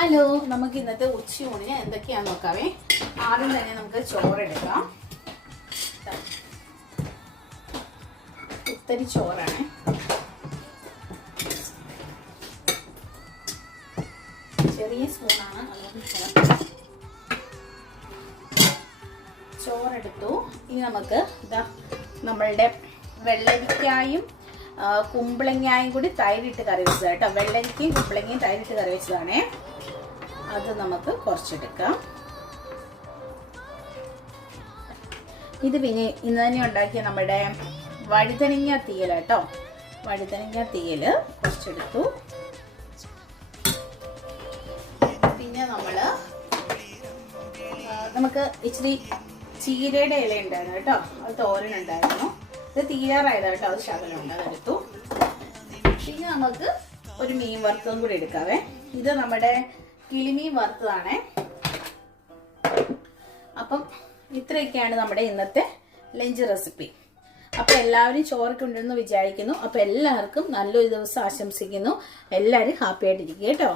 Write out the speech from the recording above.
Hello, നമുക്ക് ഇന്നത്തെ ഉച്ചയൂണിന് എന്തൊക്കെയാന്ന് നോക്കാവേ. ആദ്യം തന്നെ നമുക്ക് ചോറെടുക്കാം. കുത്തരി ചോറാണ്. ചെറിയ സ്പൂണാണ്. ചോറെടുത്തു. ഇനി നമുക്ക് ഇതാ നമ്മളുടെ വെള്ളരിക്കായും കുമ്പളങ്ങായും കൂടി തൈരിട്ട് കറി വെച്ചത് കേട്ടോ. വെള്ളരിക്കയും കുമ്പളങ്ങയും തൈരിട്ട് കറി വെച്ചതാണേ. അത് നമുക്ക് കുറച്ചെടുക്കാം. ഇത് പിന്നെ ഇന്ന് തന്നെ ഉണ്ടാക്കിയ നമ്മുടെ വഴുതനങ്ങ തീയൽ കേട്ടോ. വഴുതനങ്ങ തീയൽ കുറച്ചെടുത്തു. പിന്നെ നമുക്ക് ഇച്ചിരി ചീരയുടെ ഇല ഉണ്ടായിരുന്നു കേട്ടോ. അത് തോരനുണ്ടായിരുന്നു. ഇത് തീരാറായത് കേട്ടോ. അത് ശകലമുണ്ട്, അതെടുത്തു. പിന്നെ നമുക്ക് ഒരു മീൻ വറുത്തതും കൂടി എടുക്കാവേ. ഇത് നമ്മുടെ കിളിമീൻ വറുത്തതാണേ. അപ്പം ഇത്രയൊക്കെയാണ് നമ്മുടെ ഇന്നത്തെ ലഞ്ച് റെസിപ്പി. അപ്പം എല്ലാവരും ചോറൊക്കെ ഉണ്ടെന്ന് വിചാരിക്കുന്നു. അപ്പം എല്ലാവർക്കും നല്ലൊരു ദിവസം ആശംസിക്കുന്നു. എല്ലാവരും ഹാപ്പി ആയിട്ടിരിക്കുക കേട്ടോ.